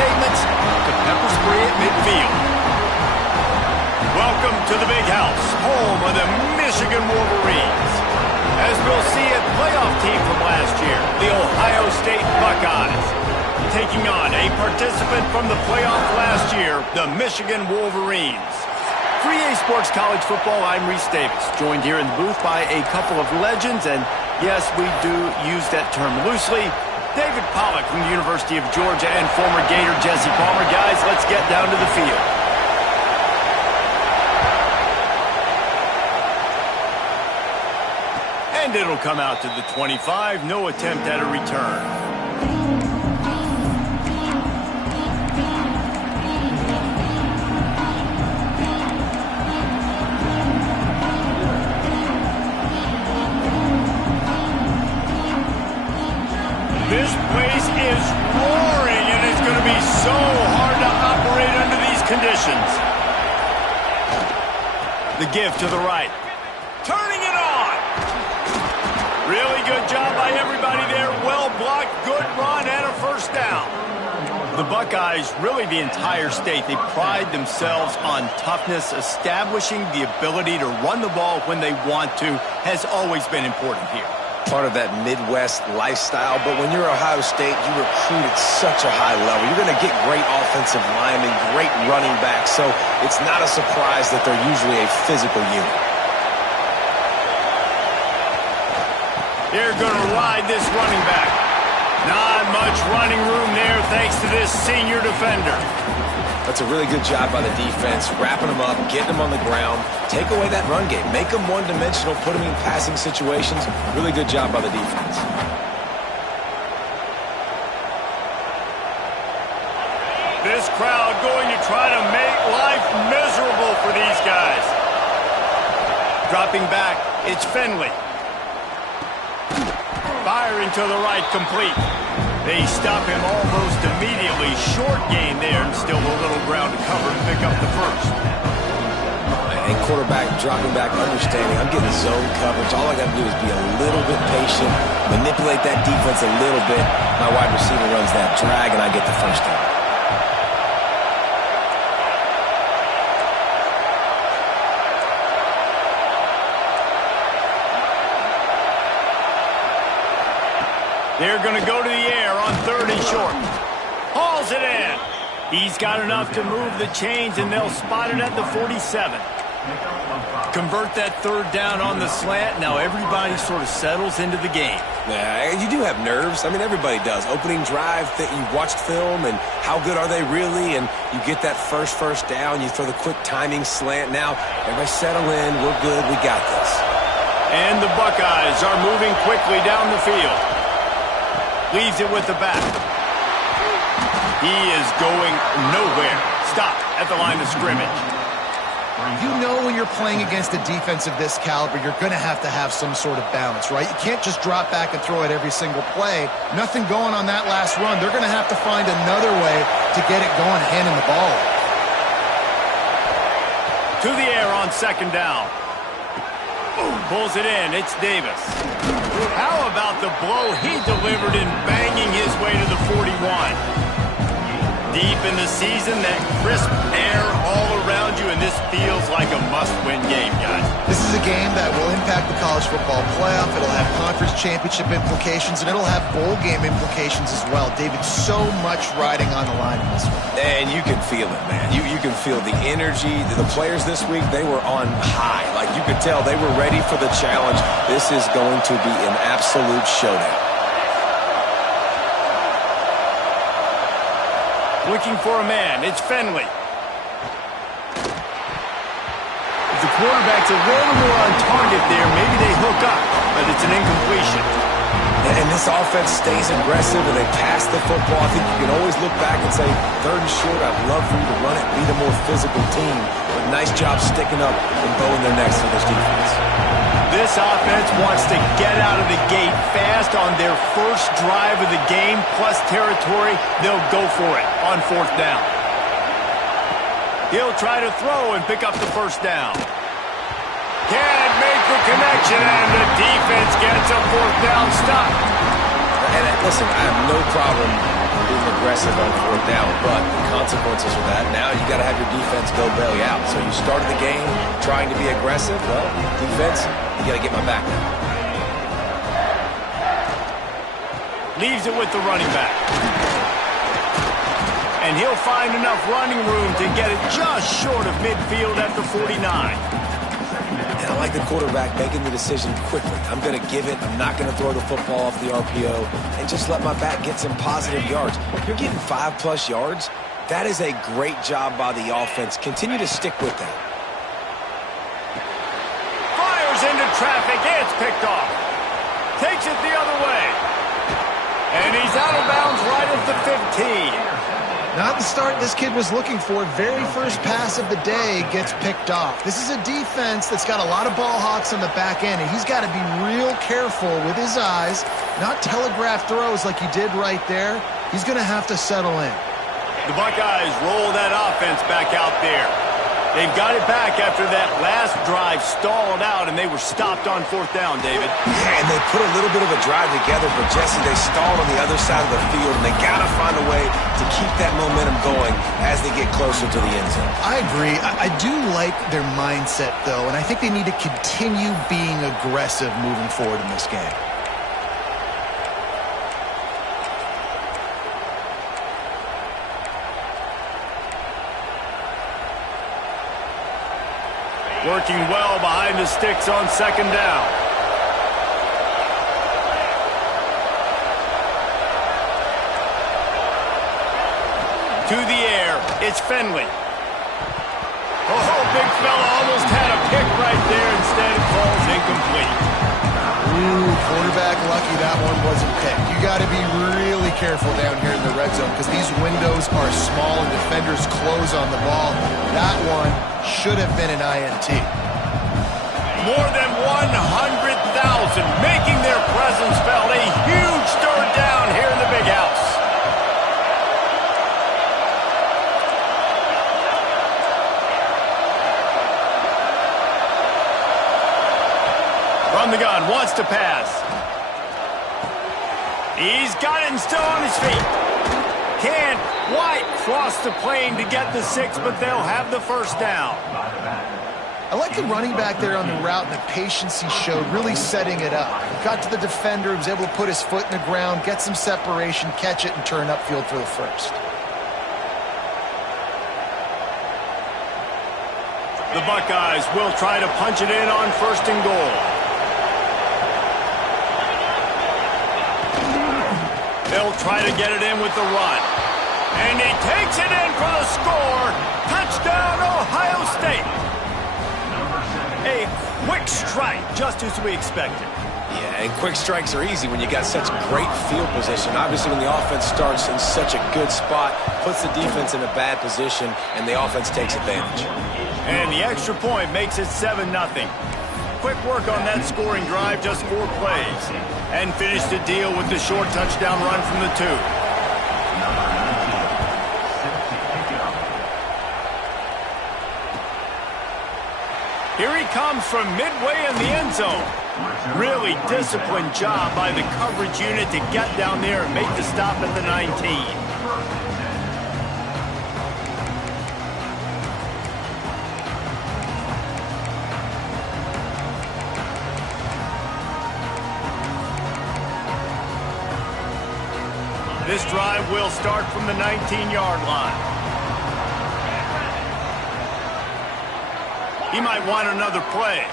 statements to pepper spray at midfield. Welcome to the Big House, home of the Michigan Wolverines. As we'll see, a playoff team from last year, the Ohio State Buckeyes, taking on a participant from the playoff last year, the Michigan Wolverines. 3A Sports College Football, I'm Reese Davis, joined here in the booth by a couple of legends, and yes, we do use that term loosely. David Pollack from the University of Georgia and former Gator Jesse Palmer. Guys, let's get down to the field. And it'll come out to the 25. No attempt at a return. This place is roaring, and it's going to be so hard to operate under these conditions. The give to the right. Turning it on. Really good job by everybody there. Well blocked, good run, and a first down. The Buckeyes, really the entire state, they pride themselves on toughness. Establishing the ability to run the ball when they want to has always been important here. Part of that Midwest lifestyle, but when you're Ohio State, you recruit at such a high level. You're going to get great offensive linemen, great running backs, so it's not a surprise that they're usually a physical unit. They're going to ride this running back. Not much running room there thanks to this senior defender. That's a really good job by the defense, wrapping them up, getting them on the ground, take away that run game, make them one-dimensional, put them in passing situations. Really good job by the defense. This crowd going to try to make life miserable for these guys. Dropping back, it's Finley. Firing to the right, complete. They stop him almost immediately. Short gain there, and still a little ground to cover to pick up the first. And quarterback dropping back, understanding I'm getting zone coverage. All I got to do is be a little bit patient, manipulate that defense a little bit. My wide receiver runs that drag, and I get the first down. They're going to go to the air on 3rd and short. Hauls it in. He's got enough to move the chains, and they'll spot it at the 47. Convert that 3rd down on the slant. Now everybody sort of settles into the game. Yeah, you do have nerves. I mean, everybody does. Opening drive, you've watched film, and how good are they really? And you get that first down. You throw the quick timing slant. Now, everybody settle in. We're good. We got this. And the Buckeyes are moving quickly down the field. Leaves it with the back. He is going nowhere. Stop at the line of scrimmage. You know when you're playing against a defense of this caliber, you're going to have some sort of balance, right? You can't just drop back and throw it every single play. Nothing going on that last run. They're going to have to find another way to get it going, handing the ball. To the air on 2nd down. Pulls it in. It's Davis. How about the blow he delivered in banging his way to the 41? Deep in the season, that crisp air all around you, and this feels like a must-win game, guys. This is a game that will impact the college football playoff. It'll have conference championship implications, and it'll have bowl game implications as well. David, so much riding on the line in this one. And you can feel it, man. You can feel the energy. The players this week, they were on high. Like, you could tell they were ready for the challenge. This is going to be an absolute showdown. Looking for a man. It's Finley. If the quarterback's a little more on target there, maybe they hook up, but it's an incompletion. And this offense stays aggressive, and they pass the football. I think you can always look back and say, 3rd and short, I'd love for you to run it, be the more physical team. But nice job sticking up and bowing their necks for this defense. This offense wants to get out of the gate fast on their first drive of the game, plus territory. They'll go for it on 4th down. He'll try to throw and pick up the first down. Can't make the connection, and the defense gets a 4th down stop. And listen, I have no problem being aggressive on fourth down, but the consequences of that, now you got to have your defense go bail you out. So you started the game trying to be aggressive. Well, defense, you got to get my back now. Leaves it with the running back. And he'll find enough running room to get it just short of midfield at the 49. And I like the quarterback making the decision quickly. I'm going to give it. I'm not going to throw the football off the RPO and just let my back get some positive yards. You're getting 5+ yards. That is a great job by the offense. Continue to stick with that. Fires into traffic. It's picked off. Takes it the other way. And he's out of bounds right at the 15. Not the start this kid was looking for. Very first pass of the day gets picked off. This is a defense that's got a lot of ball hawks on the back end, and he's got to be real careful with his eyes, not telegraph throws like he did right there. He's going to have to settle in. The Buckeyes roll that offense back out there. They've got it back after that last drive stalled out, and they were stopped on fourth down, David. Yeah, and they put a little bit of a drive together, but, Jesse, they stalled on the other side of the field, and they got to find a way to keep that momentum going as they get closer to the end zone. I agree. I do like their mindset, though, and I think they need to continue being aggressive moving forward in this game. Working well behind the sticks on second down. To the air, it's Finley. Oh, big fella almost had a pick right there. Instead, it falls incomplete. Ooh, quarterback lucky that one wasn't picked. You got to be really careful down here in the red zone because these windows are small and defenders close on the ball. That one should have been an INT. More than 100,000 making their presence felt. A huge third down here in the big house. From the gun, wants to pass. He's got it and still on his feet. Can't quite cross the plane to get the 6, but they'll have the first down. I like the running back there on the route and the patience he showed, really setting it up. Got to the defender, was able to put his foot in the ground, get some separation, catch it, and turn upfield for the first. The Buckeyes will try to punch it in on first and goal. They'll try to get it in with the run. And he takes it in for the score. Touchdown, Ohio State. A quick strike, just as we expected. Yeah, and quick strikes are easy when you got such great field position. Obviously, when the offense starts in such a good spot, puts the defense in a bad position, and the offense takes advantage. And the extra point makes it 7-0. Quick work on that scoring drive, just 4 plays. And finished the deal with the short touchdown run from the 2. Here he comes from midway in the end zone. Really disciplined job by the coverage unit to get down there and make the stop at the 19. This drive will start from the 19-yard line. He might want another play.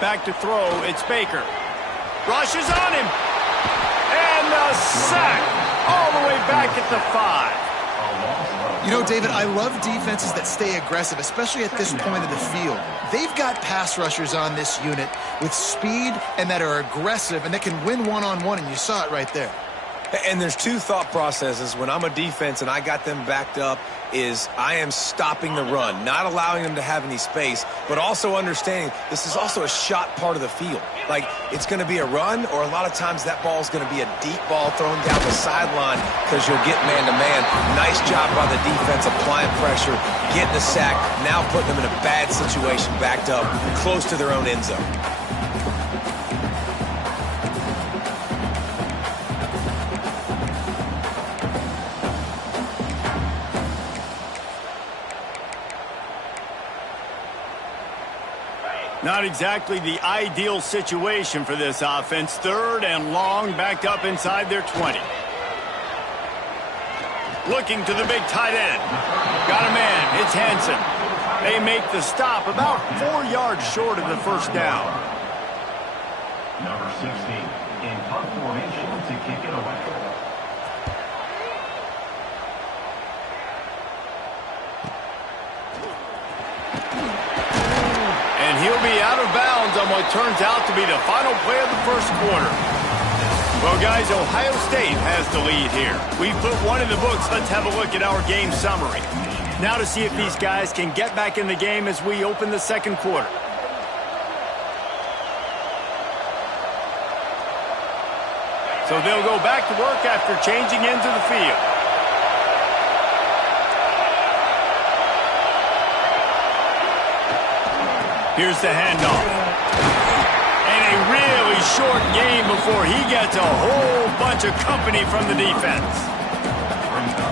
Back to throw, it's Baker. Rushes on him. And the sack all the way back at the 5. You know, David, I love defenses that stay aggressive, especially at this point of the field. They've got pass rushers on this unit with speed and that are aggressive and that can win one-on-one, and you saw it right there. And there's 2 thought processes when I'm a defense and I got them backed up is I am stopping the run, not allowing them to have any space, but also understanding this is also a shot part of the field. Like, it's going to be a run, or a lot of times that ball is going to be a deep ball thrown down the sideline because you'll get man-to-man. Nice job by the defense applying pressure, getting the sack, now putting them in a bad situation backed up close to their own end zone. Not exactly the ideal situation for this offense. 3rd and long, backed up inside their 20. Looking to the big tight end. Got a man. It's Hansen. They make the stop about 4 yards short of the first down. Number 16 in punt formation to kick it away. And he'll be out of bounds on what turns out to be the final play of the first quarter. Well, guys, Ohio State has the lead here. We put one in the books. Let's have a look at our game summary. Now to see if these guys can get back in the game as we open the second quarter. So they'll go back to work after changing into the field. Here's the handoff. And a really short game before he gets a whole bunch of company from the defense.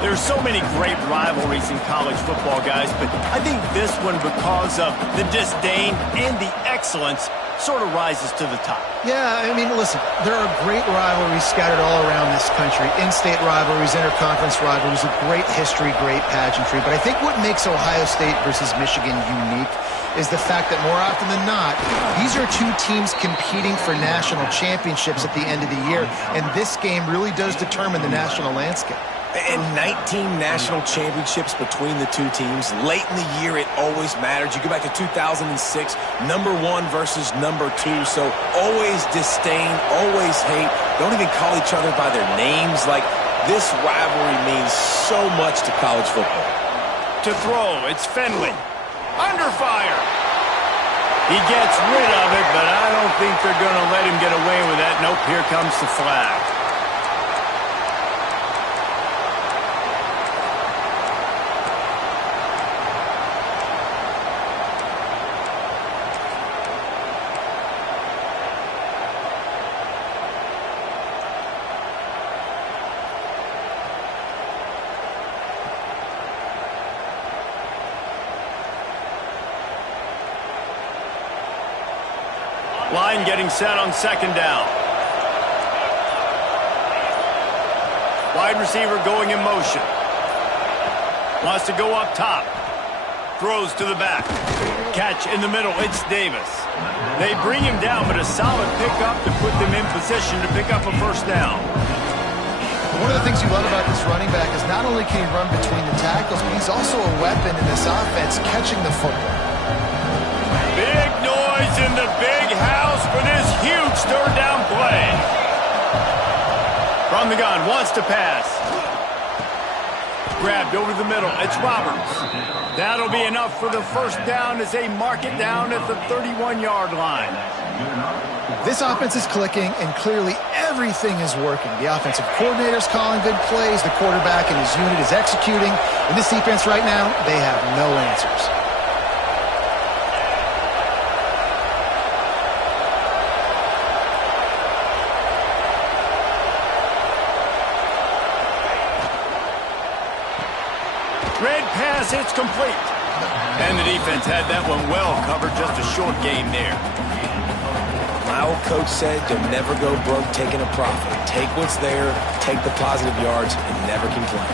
There's so many great rivalries in college football, guys, but I think this one, because of the disdain and the excellence, sort of rises to the top. Yeah, I mean, listen, there are great rivalries scattered all around this country. In-state rivalries, interconference rivalries, a great history, great pageantry. But I think what makes Ohio State versus Michigan unique is the fact that more often than not, these are two teams competing for national championships at the end of the year. And this game really does determine the national landscape. And 19 national championships between the two teams. Late in the year, it always mattered. You go back to 2006, number 1 versus number 2. So always disdain, always hate. Don't even call each other by their names. Like, this rivalry means so much to college football. To throw, it's Finley. Under fire. He gets rid of it, but I don't think they're going to let him get away with that. Nope, here comes the flag. Line getting set on second down. Wide receiver going in motion. Wants to go up top. Throws to the back. Catch in the middle. It's Davis. They bring him down, but a solid pickup to put them in position to pick up a first down. One of the things you love about this running back is not only can he run between the tackles, but he's also a weapon in this offense catching the football. Big noise in the big house for this huge third down play. From the gun, wants to pass. Grabbed over the middle. It's Roberts. That'll be enough for the first down as they mark it down at the 31-yard line. This offense is clicking, and clearly everything is working. The offensive coordinator's calling good plays. The quarterback and his unit is executing. In this defense right now, they have no answers. Red pass, it's complete. And the defense had that one well covered, just a short game there. My old coach said you'll never go broke taking a profit. Take what's there, take the positive yards, and never complain.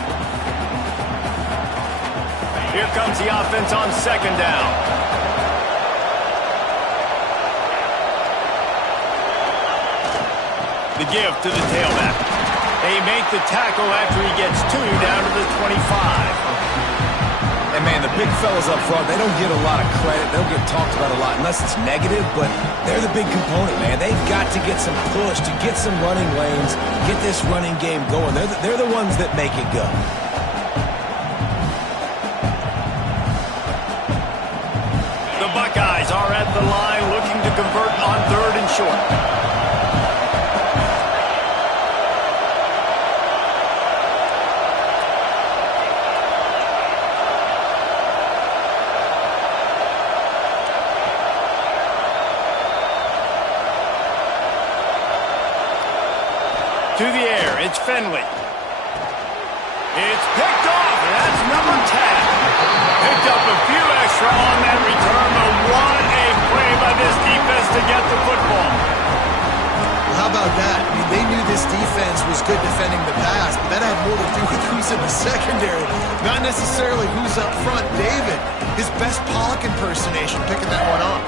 Here comes the offense on second down. The give to the tailback. They make the tackle after he gets 2 down to the 25. And, man, the big fellas up front, they don't get a lot of credit. They don't get talked about a lot unless it's negative, but they're the big component, man. They've got to get some push, to get some running lanes, get this running game going. They're the ones that make it go. The Buckeyes are at the line looking to convert on 3rd and short. To the air, it's Finley. It's picked off, and that's number 10. Picked up a few extra on that return, but what a play by this tries to get the football. Well, how about that? I mean, they knew this defense was good defending the pass, but that had more to do with who's in the secondary, not necessarily who's up front. David, his best Pollock impersonation, picking that one off.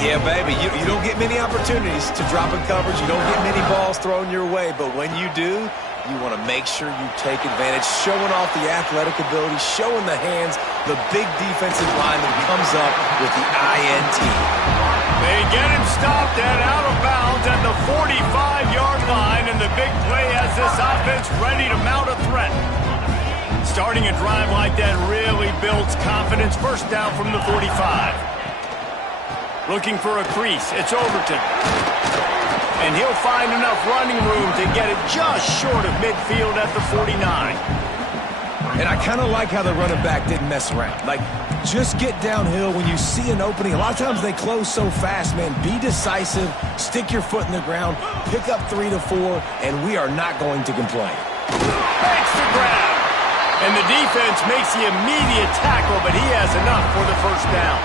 Yeah, baby, you don't get many opportunities to drop in coverage. You don't get many balls thrown your way, but when you do, you want to make sure you take advantage, showing off the athletic ability, showing the hands, the big defensive line that comes up with the INT. They get him stopped and out of bounds at the 45-yard line, and the big play has this offense ready to mount a threat. Starting a drive like that really builds confidence. First down from the 45. Looking for a crease. It's Overton. And he'll find enough running room to get it just short of midfield at the 49. And I kind of like how the running back didn't mess around. Like, just get downhill when you see an opening. A lot of times they close so fast, man. Be decisive, stick your foot in the ground, pick up 3 to 4, and we are not going to complain. Makes the grab. And the defense makes the immediate tackle, but he has enough for the first down.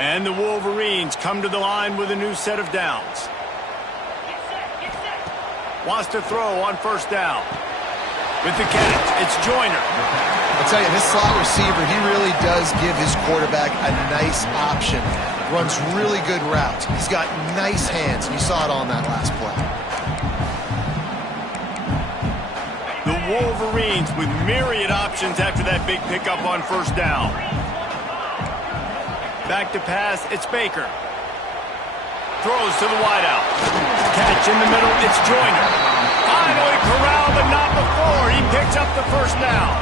And the Wolverines come to the line with a new set of downs. Wants to throw on first down. With the catch, it's Joyner. I'll tell you, this slot receiver, he really does give his quarterback a nice option. Runs really good routes. He's got nice hands, and you saw it on that last play. The Wolverines with myriad options after that big pickup on first down. Back to pass, it's Baker. Throws to the wideout. Catch in the middle, it's Joyner. Finally corralled, but not before. He picks up the first down.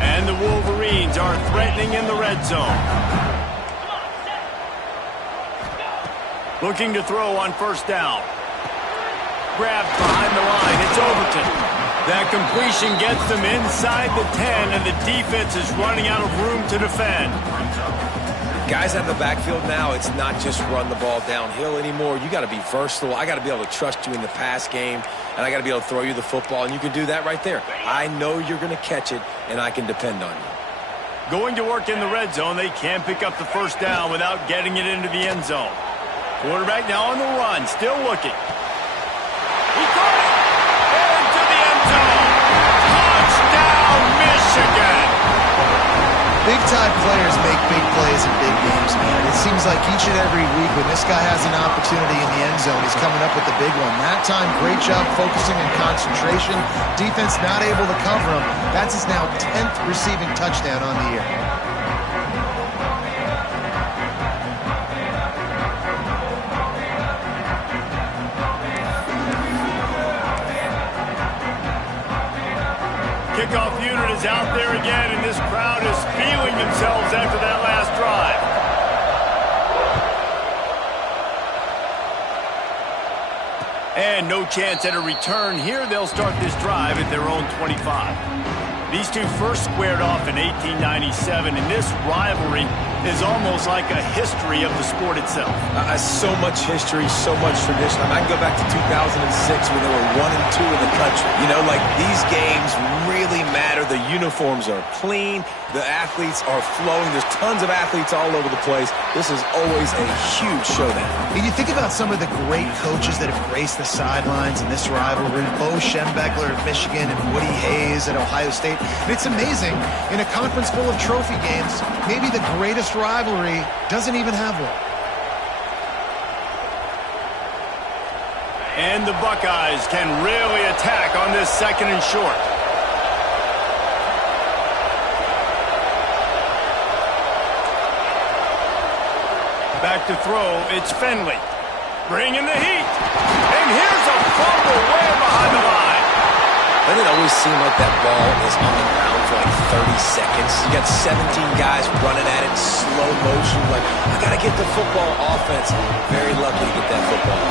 And the Wolverines are threatening in the red zone. Looking to throw on first down. Grabbed behind the line, it's Overton. That completion gets them inside the 10, and the defense is running out of room to defend. Guys out in the backfield now, it's not just run the ball downhill anymore. You got to be versatile. I got to be able to trust you in the pass game, and I got to be able to throw you the football, and you can do that right there. I know you're going to catch it, and I can depend on you. Going to work in the red zone, they can't pick up the first down without getting it into the end zone. Quarterback now on the run, still looking. He caught it! Into the end zone! Touchdown, Michigan! Big-time players make big plays in big games, man. It seems like each and every week when this guy has an opportunity in the end zone, he's coming up with the big one. That time, great job focusing and concentration. Defense not able to cover him. That's his now 10th receiving touchdown on the year. Kickoff unit is out there again, and this crowd is feeling themselves after that last drive. And no chance at a return here. They'll start this drive at their own 25. These two first squared off in 1897, and this rivalry is almost like a history of the sport itself. So much history, so much tradition. I can go back to 2006 when they were 1 and 2 in the country. You know, like these games really matter. The uniforms are clean. The athletes are flowing. There's tons of athletes all over the place. This is always a huge showdown. And you think about some of the great coaches that have graced the sidelines in this rivalry. Bo Schembechler at Michigan and Woody Hayes at Ohio State. And it's amazing, in a conference full of trophy games, maybe the greatest rivalry doesn't even have one. And the Buckeyes can really attack on this second and short. Back to throw, it's Finley. Bringing the heat. And here's a fumble way behind the line. Doesn't it always seem like that ball is on the ground for like 30 seconds? You got 17 guys running at it, slow motion. Like, I got to get the football offense. Very lucky to get that football.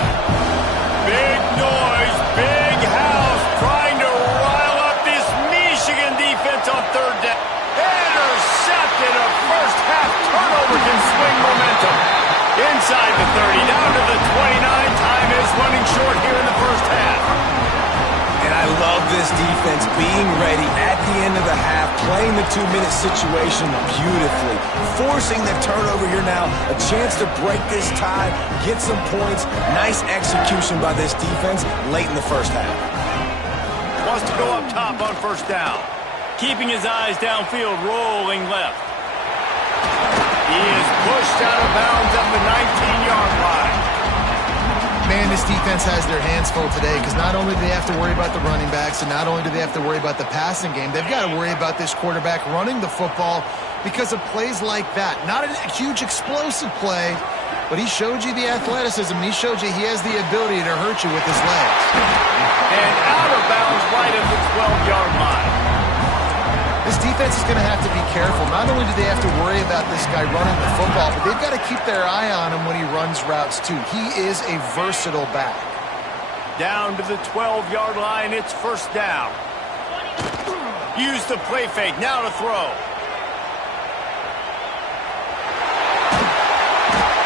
Big noise, big house, trying to rile up this Michigan defense on third down. Interception! swing momentum. Inside the 30, down to the 29. Time is running short here in the first half. And I love this defense being ready at the end of the half, playing the 2-minute situation beautifully, forcing the turnover here now, a chance to break this tie, get some points. Nice execution by this defense late in the first half. Wants to go up top on first down. Keeping his eyes downfield, rolling left. He is pushed out of bounds at the 19-yard line. Man, this defense has their hands full today because not only do they have to worry about the running backs and not only do they have to worry about the passing game, they've got to worry about this quarterback running the football because of plays like that. Not a huge explosive play, but he showed you the athleticism. He showed you he has the ability to hurt you with his legs. And out of bounds right at the 12-yard line. This defense is going to have to be careful. Not only do they have to worry about this guy running the football, but they've got to keep their eye on him when he runs routes too. He is a versatile back. Down to the 12-yard line, it's first down. Use the play fake, now to throw.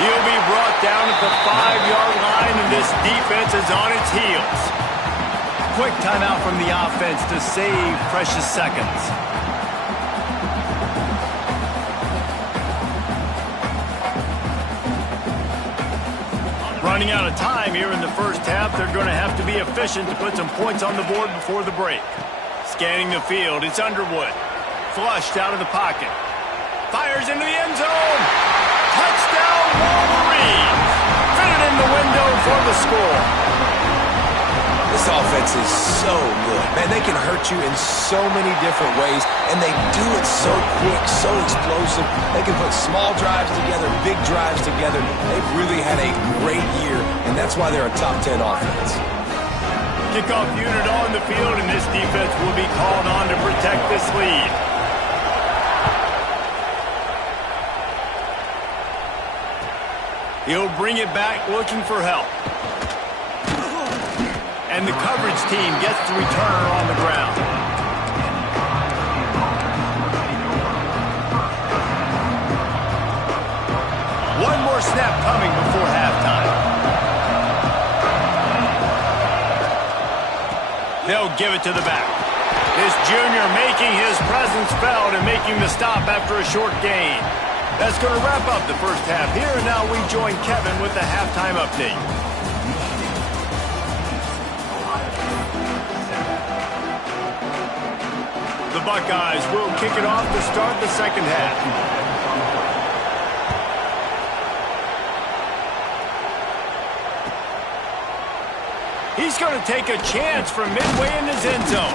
He'll be brought down at the 5-yard line, and this defense is on its heels. Quick timeout from the offense to save precious seconds. Running out of time here in the first half, they're going to have to be efficient to put some points on the board before the break. Scanning the field, it's Underwood. Flushed out of the pocket. Fires into the end zone. Touchdown, Wolverines! Fitted in the window for the score. This offense is so good. Man, they can hurt you in so many different ways, and they do it so quick, so explosive. They can put small drives together, big drives together. They've really had a great year, and that's why they're a top 10 offense. Kickoff unit on the field, and this defense will be called on to protect this lead. He'll bring it back looking for help. And the coverage team gets the returner on the ground. One more snap coming before halftime. They'll give it to the back. This junior making his presence felt and making the stop after a short gain. That's going to wrap up the first half here, and now we join Kevin with the halftime update. The Buckeyes will kick it off to start the second half. He's going to take a chance from midway in his end zone.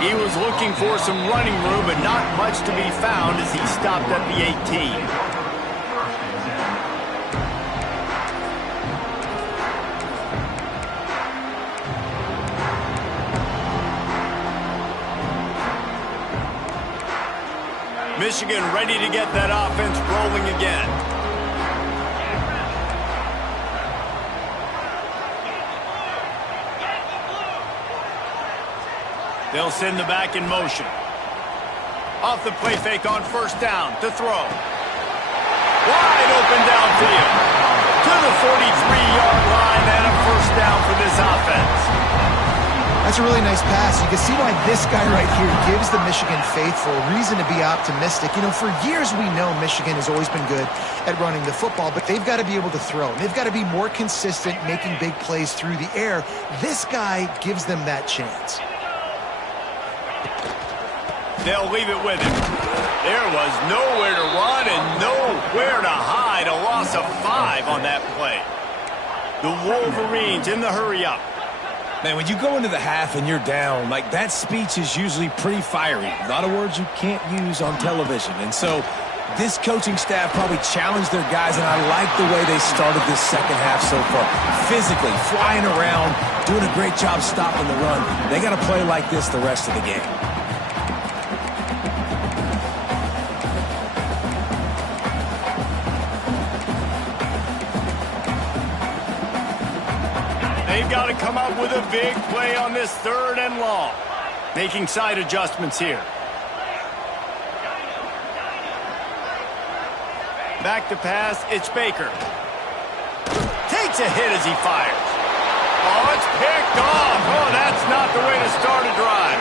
He was looking for some running room, but not much to be found as he stopped at the 18. Michigan ready to get that offense rolling again. They'll send the back in motion. Off the play fake on first down to throw. Wide open downfield. To the 43-yard line and a first down for this offense. That's a really nice pass. You can see why this guy right here gives the Michigan faithful reason to be optimistic. You know, for years we know Michigan has always been good at running the football, but they've got to be able to throw. They've got to be more consistent making big plays through the air. This guy gives them that chance. They'll leave it with him. There was nowhere to run and nowhere to hide. A loss of 5 on that play. The Wolverines in the hurry-up. Man, when you go into the half and you're down, like that speech is usually pretty fiery. A lot of words you can't use on television. And so this coaching staff probably challenged their guys, and I like the way they started this second half so far. Physically, flying around, doing a great job stopping the run. They got to play like this the rest of the game. They've got to come up with a big play on this third and long. Making side adjustments here. Back to pass, it's Baker. Takes a hit as he fires. Oh, it's picked off. Oh, that's not the way to start a drive.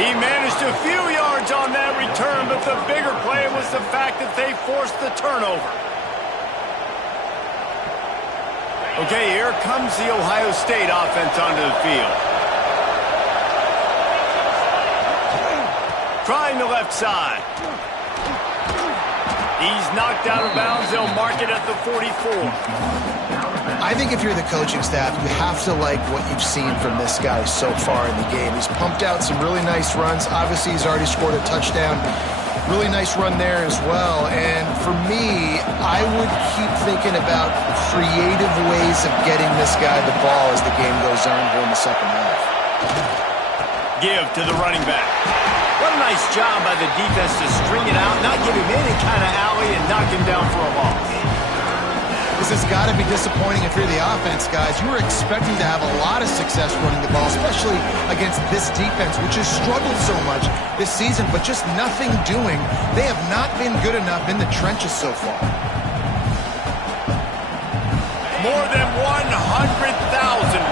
He managed a few yards on that return, but the bigger play was the fact that they forced the turnover. Okay, here comes the Ohio State offense onto the field. Trying the left side. He's knocked out of bounds. They'll mark it at the 44. I think if you're the coaching staff, you have to like what you've seen from this guy so far in the game. He's pumped out some really nice runs. Obviously, he's already scored a touchdown. Really nice run there as well. And for me, I would keep thinking about creative ways of getting this guy the ball as the game goes on here in the second half. Give to the running back. What a nice job by the defense to string it out, not give him any kind of alley, and knock him down for a loss. This has got to be disappointing if you're the offense, guys. You were expecting to have a lot of success running the ball, especially against this defense, which has struggled so much this season, but just nothing doing. They have not been good enough in the trenches so far. More than 100,000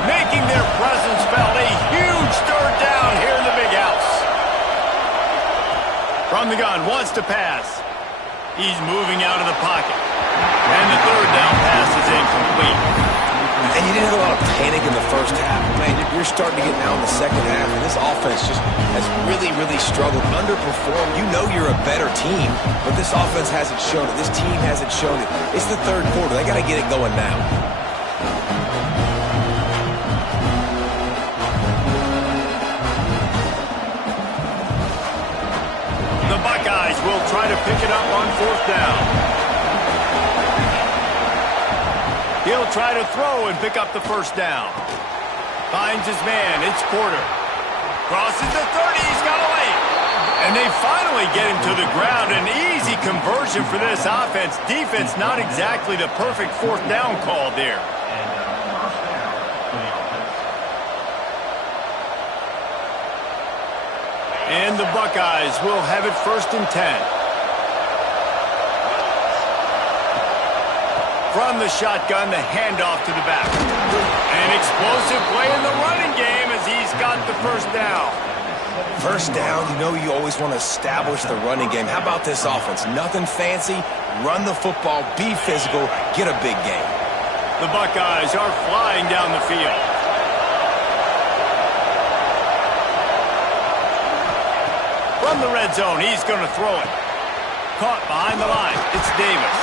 making their presence felt. A huge third down here in the big house. From the gun, wants to pass. He's moving out of the pocket. And the third down pass is incomplete. And you didn't have a lot of panic in the first half. Man, you're starting to get now in the second half, and this offense just has really, really struggled, underperformed. You know you're a better team, but this offense hasn't shown it. This team hasn't shown it. It's the third quarter. They got to get it going now. The Buckeyes will try to pick it up on fourth down. He'll try to throw and pick up the first down. Finds his man. It's Porter. Crosses the 30. He's got away. And they finally get him to the ground. An easy conversion for this offense. Defense not exactly the perfect fourth down call there. And the Buckeyes will have it 1st and 10. From the shotgun, the handoff to the back. An explosive play in the running game as he's got the first down. First down, you know you always want to establish the running game. How about this offense? Nothing fancy. Run the football, be physical, get a big game. The Buckeyes are flying down the field. From the red zone, he's going to throw it. Caught behind the line. It's Davis.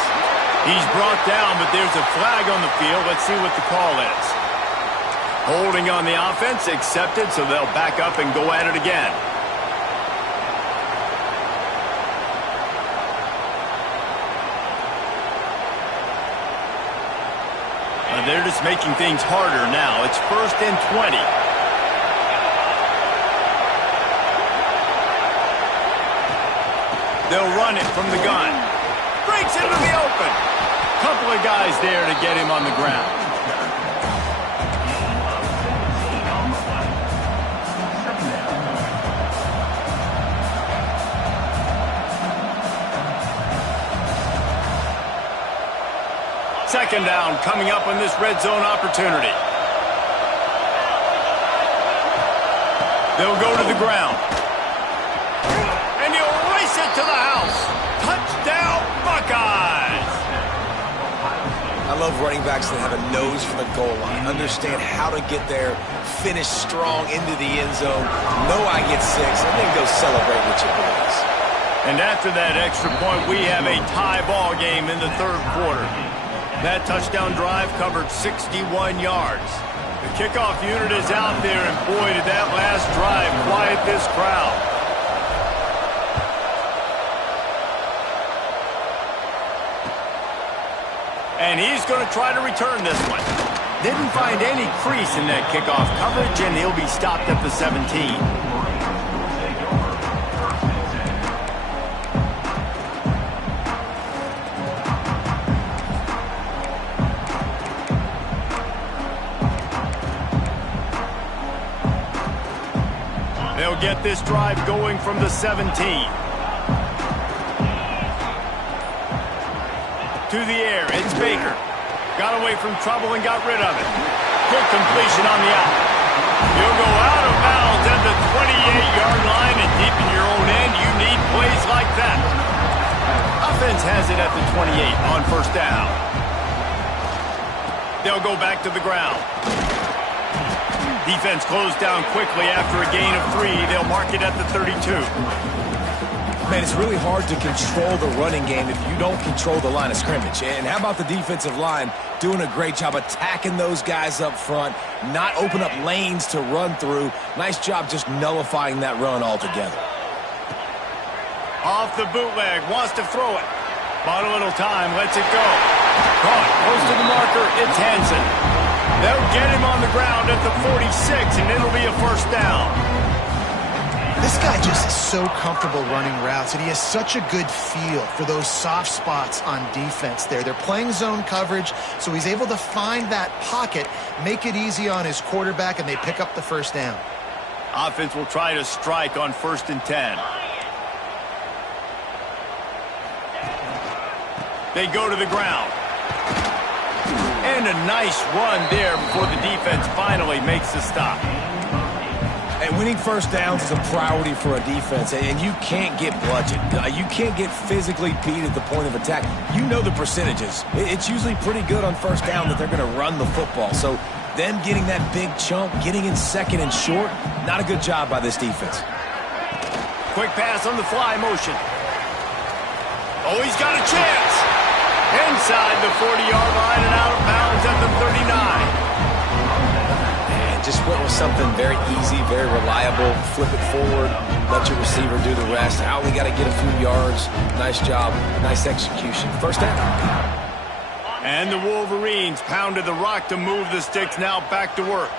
He's brought down, but there's a flag on the field. Let's see what the call is. Holding on the offense, accepted, so they'll back up and go at it again. They're just making things harder now. It's 1st and 20. They'll run it from the gun. Breaks into the open. Couple of guys there to get him on the ground. Second down coming up on this red zone opportunity. They'll go to the ground. And he'll race it to the house. Touchdown, Buckeyes! I love running backs that have a nose for the goal line, understand how to get there, finish strong into the end zone, know I get 6, and then go celebrate with your boys. And after that extra point, we have a tie ball game in the third quarter. That touchdown drive covered 61 yards. The kickoff unit is out there, and boy, did that last drive quiet this crowd. And he's going to try to return this one. Didn't find any crease in that kickoff coverage, and he'll be stopped at the 17. They'll get this drive going from the 17. To the air, it's Baker. Got away from trouble and got rid of it. Good completion on the out. You'll go out of bounds at the 28-yard line, and deep in your own end, you need plays like that. Offense has it at the 28 on first down. They'll go back to the ground. Defense closed down quickly after a gain of 3. They'll mark it at the 32. Man, it's really hard to control the running game if you don't control the line of scrimmage. And how about the defensive line doing a great job attacking those guys up front, not open up lanes to run through. Nice job just nullifying that run altogether. Off the bootleg, wants to throw it. Bought a little time, lets it go. Caught, close to the marker, it's Hansen. They'll get him on the ground at the 46, and it'll be a first down. This guy just is so comfortable running routes, and he has such a good feel for those soft spots on defense there. They're playing zone coverage, so he's able to find that pocket, make it easy on his quarterback, and they pick up the first down. Offense will try to strike on 1st and 10. They go to the ground. And a nice run there before the defense finally makes the stop. And winning first downs is a priority for a defense, and you can't get bludgeoned. You can't get physically beat at the point of attack. You know the percentages. It's usually pretty good on first down that they're going to run the football. So them getting that big chunk, getting in second and short, not a good job by this defense. Quick pass on the fly motion. Oh, he's got a chance. Inside the 40-yard line and out of bounds at the 39. Just went with something very easy, very reliable. Flip it forward, let your receiver do the rest. I only got to get a few yards. Nice job, nice execution. First down. And the Wolverines pounded the rock to move the sticks, now back to work.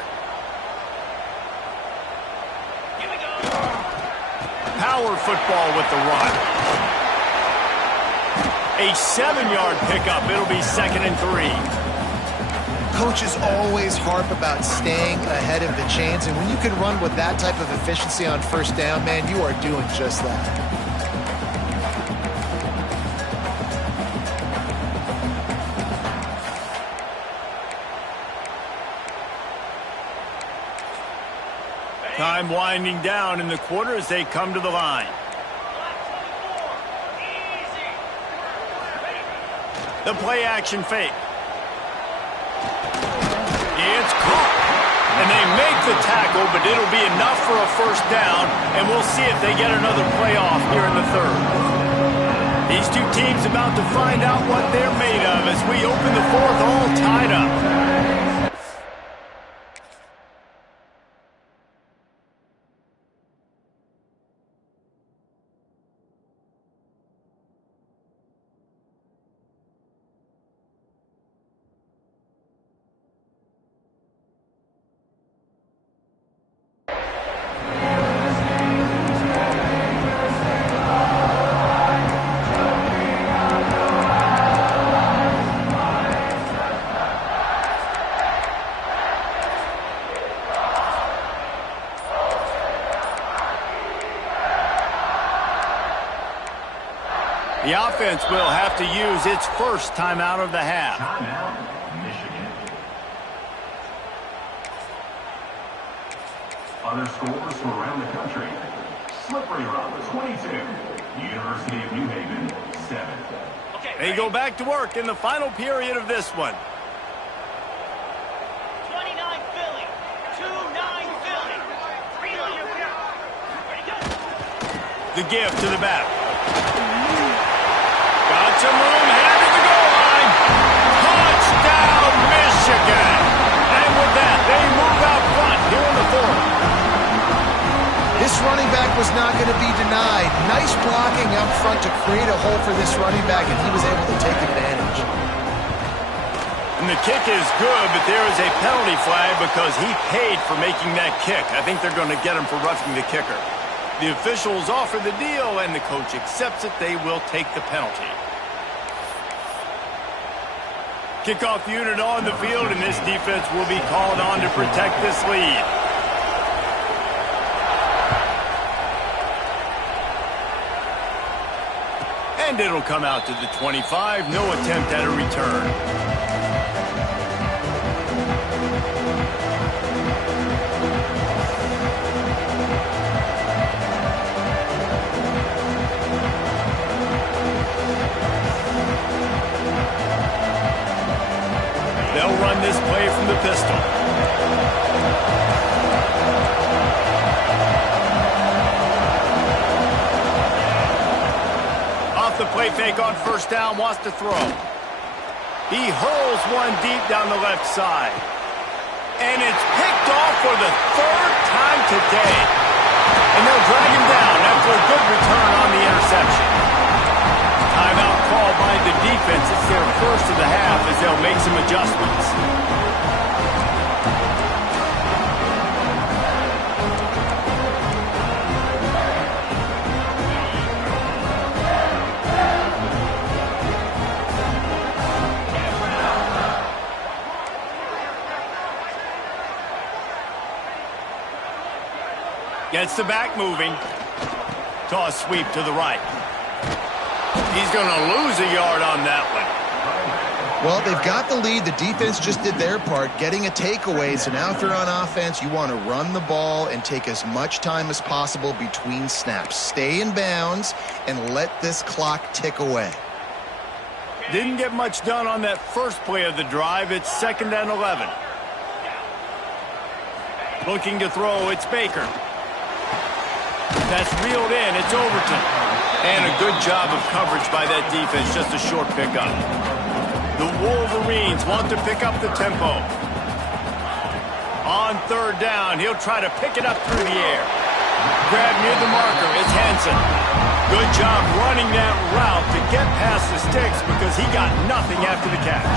Here we go. Power football with the rock. A 7-yard pickup. It'll be 2nd and 3. Coaches always harp about staying ahead of the chains, and when you can run with that type of efficiency on first down, man, you are doing just that. Time winding down in the quarter as they come to the line. The play action fake. It's caught. And they make the tackle, but it'll be enough for a first down, and we'll see if they get another playoff here in the 3rd. These two teams about to find out what they're made of as we open the 4th all tied up. The offense will have to use its first timeout of the half. Timeout, Michigan. Other scores from around the country. Slippery Rock, 22. University of New Haven, 7. They go back to work in the final period of this one. 29 Philly. 2-9 Philly. 3-9. Ready, go. The give to the back. Got some room, headed to the goal line. Touchdown, Michigan. And with that, they move out front here in the 4th. This running back was not going to be denied. Nice blocking up front to create a hole for this running back, and he was able to take advantage. And the kick is good, but there is a penalty flag because he paid for making that kick. I think they're going to get him for roughing the kicker. The officials offer the deal, and the coach accepts it. They will take the penalty. Kickoff unit on the field, and this defense will be called on to protect this lead. And And it'll come out to the 25. No attempt at a return. They'll run this play from the pistol. Off the play fake on first down, wants to throw. He hurls one deep down the left side. And it's picked off for the third time today. And they'll drag him down after a good return on the interception. Timeout called by the defense. It's their first of the half as they'll make some adjustments. Gets the back moving. Toss sweep to the right. He's going to lose a yard on that one. Well, they've got the lead. The defense just did their part, getting a takeaway. So now if they're on offense, you want to run the ball and take as much time as possible between snaps. Stay in bounds and let this clock tick away. Didn't get much done on that first play of the drive. It's 2nd and 11. Looking to throw, it's Baker. That's reeled in, it's Overton. And a good job of coverage by that defense, just a short pickup. The Wolverines want to pick up the tempo. On third down, he'll try to pick it up through the air. Grab near the marker, it's Hansen. Good job running that route to get past the sticks because he got nothing after the catch.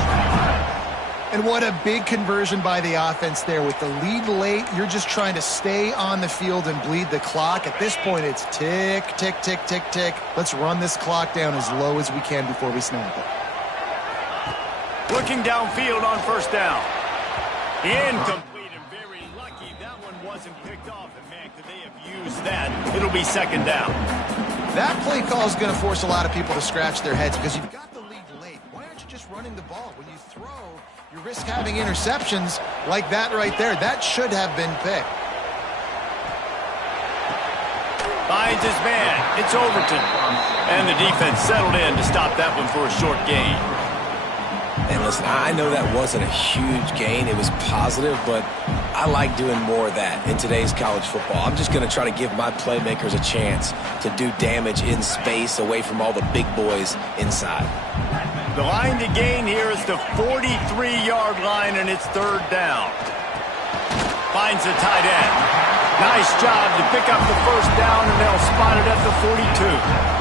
And what a big conversion by the offense there. With the lead late, you're just trying to stay on the field and bleed the clock. At this point, it's tick, tick, tick, tick, tick. Let's run this clock down as low as we can before we snap it. Looking downfield on first down. Incomplete and very lucky that one wasn't picked off. And man, could they have used that? It'll be 2nd down. That play call is going to force a lot of people to scratch their heads because you've got the lead late. Why aren't you just running the ball? When you throw, you risk having interceptions like that right there. That should have been picked. Finds his man. It's Overton. And the defense settled in to stop that one for a short gain. And listen, I know that wasn't a huge gain. It was positive, but I like doing more of that in today's college football. I'm just going to try to give my playmakers a chance to do damage in space away from all the big boys inside. The line to gain here is the 43-yard line, and it's 3rd down. Finds the tight end. Nice job to pick up the first down, and they'll spot it at the 42.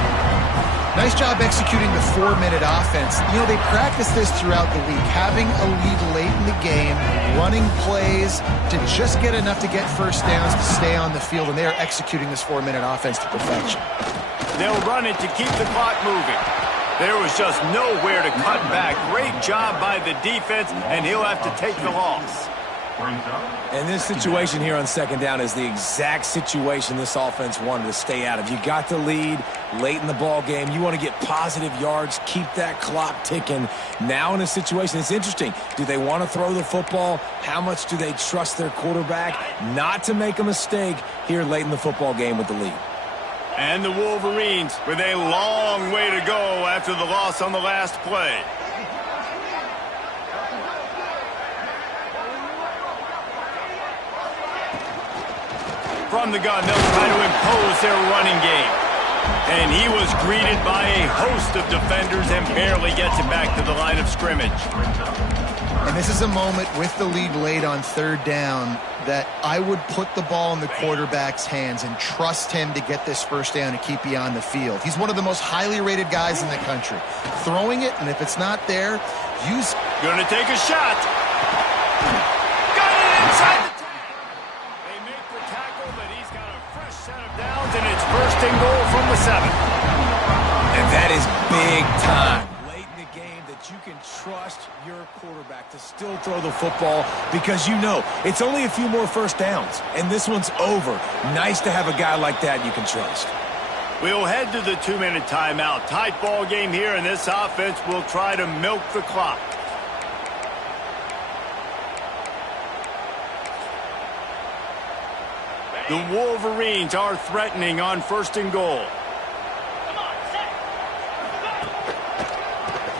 Nice job executing the 4-minute offense. You know, they practice this throughout the week, having a lead late in the game, running plays to just get enough to get first downs to stay on the field, and they are executing this 4-minute offense to perfection. They'll run it to keep the clock moving. There was just nowhere to cut back. Great job by the defense, and he'll have to take the loss. And this situation here on 2nd down is the exact situation this offense wanted to stay out of. You got the lead late in the ball game. You want to get positive yards, keep that clock ticking. Now in a situation, it's interesting. Do they want to throw the football? How much do they trust their quarterback not to make a mistake here late in the football game with the lead? And the Wolverines with a long way to go after the loss on the last play. From the gun, they'll try to impose their running game. And he was greeted by a host of defenders and barely gets it back to the line of scrimmage. And this is a moment with the lead late on 3rd down that I would put the ball in the quarterback's hands and trust him to get this first down and keep you on the field. He's one of the most highly rated guys in the country. Throwing it, and if it's not there, use... Gonna take a shot. Got it inside the tackle. They make the tackle, but he's got a fresh set of downs, and it's 1st and goal from the 7. And that is big time. Late in the game that you can trust your quarterback to still throw the football because you know it's only a few more first downs, and this one's over. Nice to have a guy like that you can trust. We'll head to the 2-minute timeout. Tight ball game here, and this offense will try to milk the clock. The Wolverines are threatening on 1st and goal. Come on, set.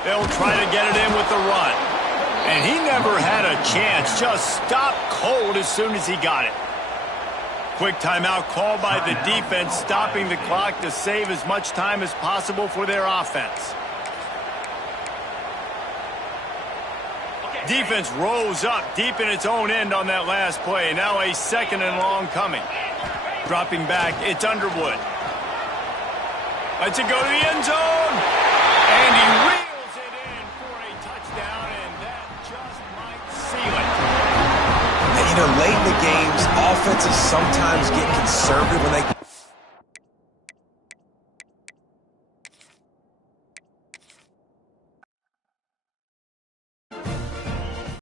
They'll try to get it in with the run. And he never had a chance. Just stopped cold as soon as he got it. Quick timeout called by the defense, stopping the clock to save as much time as possible for their offense. Defense rolls up deep in its own end on that last play. Now a 2nd and long coming. Dropping back, it's Underwood. Lets it go to the end zone. And he reels it in for a touchdown, and that just might seal it. And, you know, late in the games, offenses sometimes get conservative when they